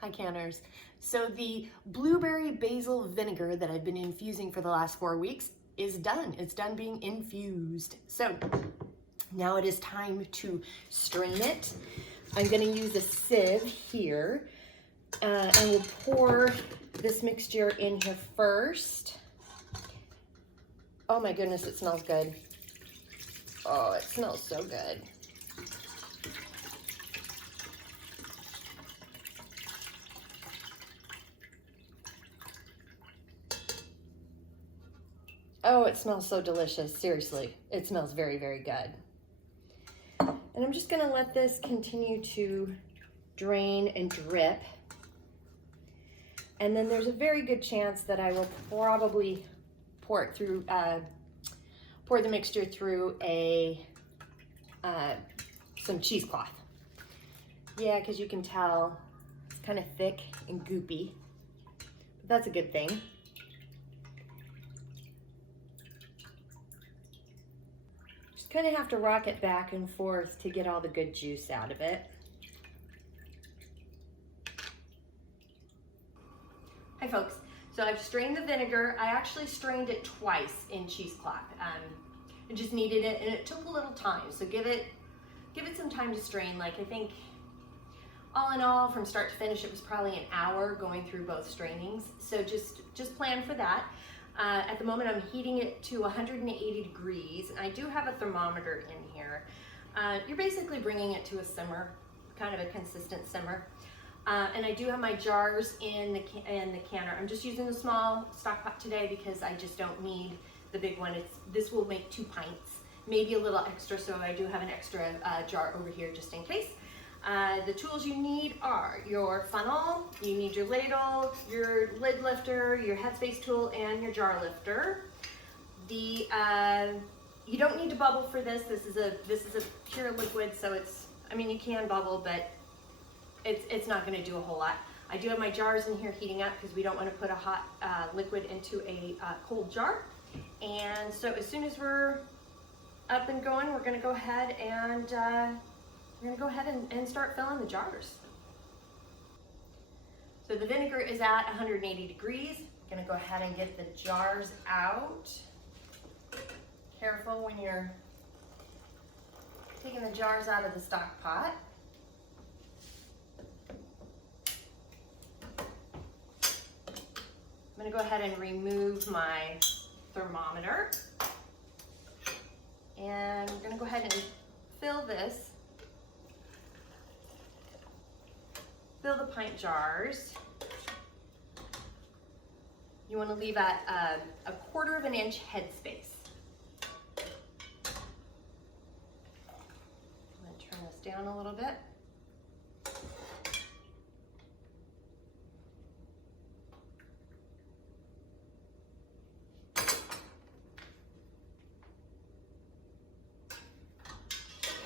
Hi canners. So the blueberry basil vinegar that I've been infusing for the last 4 weeks is done. It's done being infused. So now it is time to strain it. I'm going to use a sieve here and we'll pour this mixture in here first. Oh my goodness, it smells good. Oh, it smells so good. Oh, it smells so delicious. Seriously, it smells very, very good. And I'm just gonna let this continue to drain and drip. And then there's a very good chance that I will probably pour it through, pour the mixture through some cheesecloth. Yeah, because you can tell it's kind of thick and goopy. But that's a good thing. Kind of have to rock it back and forth to get all the good juice out of it. Hi folks, so I've strained the vinegar. I actually strained it twice in cheesecloth. I just needed it and it took a little time. So give it some time to strain. Like I think all in all from start to finish it was probably an hour going through both strainings. So just plan for that. At the moment I'm heating it to 180 degrees and I do have a thermometer in here. You're basically bringing it to a simmer, kind of a consistent simmer. And I do have my jars in the canner. I'm just using the small stock pot today because I just don't need the big one. This will make 2 pints, maybe a little extra, so I do have an extra jar over here just in case. The tools you need are your funnel, you need your ladle, your lid lifter, your Headspace tool, and your jar lifter. You don't need to bubble for this. This is a pure liquid, so you can bubble, but it's not going to do a whole lot. I do have my jars in here heating up because we don't want to put a hot liquid into a cold jar. And so as soon as we're up and going, we're going to go ahead and and start filling the jars. So the vinegar is at 180 degrees. I'm gonna go ahead and get the jars out. Careful when you're taking the jars out of the stock pot. I'm gonna go ahead and remove my thermometer. And we're gonna go ahead and fill the pint jars. You want to leave at a 1/4 inch headspace. I'm going to turn this down a little bit.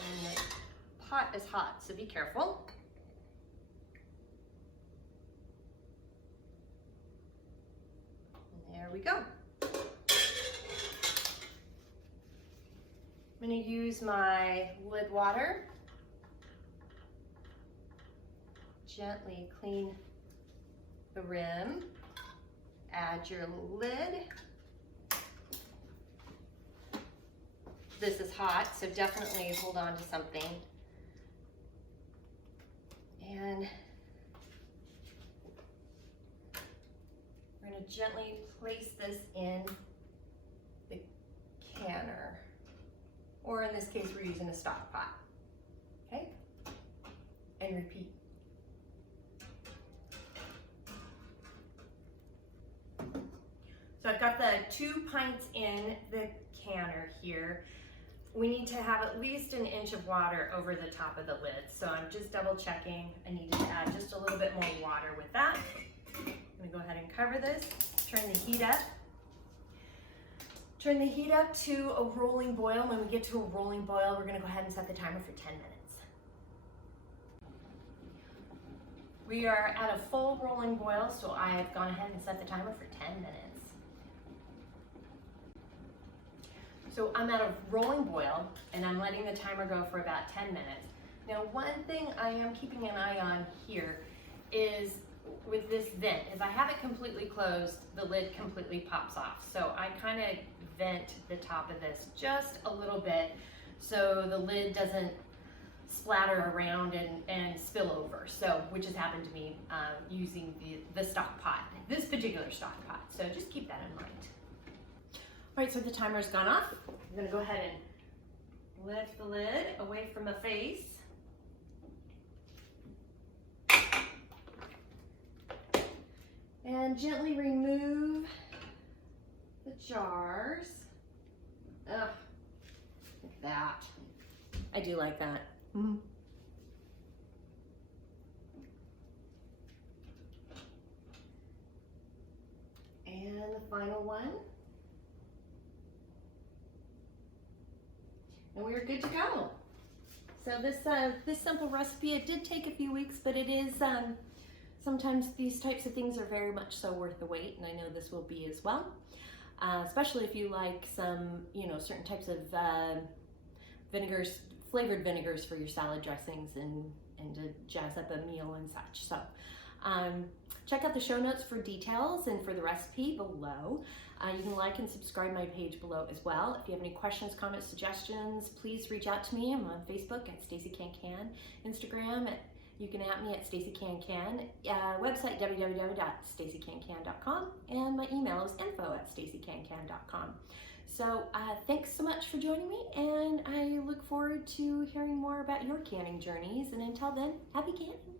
And the pot is hot, so be careful. There we go. I'm going to use my lid water. Gently clean the rim. Add your lid. This is hot, so definitely hold on to something. And we're going to gently place this in the canner, or in this case we're using a stock pot, okay? And repeat. So I've got the 2 pints in the canner here. We need to have at least 1 inch of water over the top of the lid, so I'm just double checking. I needed to add just a little bit more water with that. I'm gonna go ahead and cover this, turn the heat up. Turn the heat up to a rolling boil. When we get to a rolling boil, we're gonna go ahead and set the timer for 10 minutes. We are at a full rolling boil, so I have gone ahead and set the timer for 10 minutes. So I'm at a rolling boil and I'm letting the timer go for about 10 minutes. Now, one thing I am keeping an eye on here is this vent. If I have it completely closed, the lid completely pops off. So I kind of vent the top of this just a little bit so the lid doesn't splatter around and spill over. So, which has happened to me using the stock pot, this particular stock pot. So just keep that in mind. All right, so the timer's gone off. I'm gonna go ahead and lift the lid away from the face. And gently remove the jars. Ugh, like that. I do like that. Mm. And the final one. And we're good to go. So this simple recipe, it did take a few weeks, but it is, sometimes these types of things are very much so worth the wait, and I know this will be as well. Especially if you like some, certain types of vinegars, flavored vinegars for your salad dressings and to jazz up a meal and such. So check out the show notes for details and for the recipe below. You can like and subscribe my page below as well. If you have any questions, comments, suggestions, please reach out to me. I'm on Facebook at Stacey CAN CAN, Instagram you can at me at Stacey CAN CAN, website www.staceycancan.com, and my email is info@staceycancan.com. So thanks so much for joining me, and I look forward to hearing more about your canning journeys. And until then, happy canning.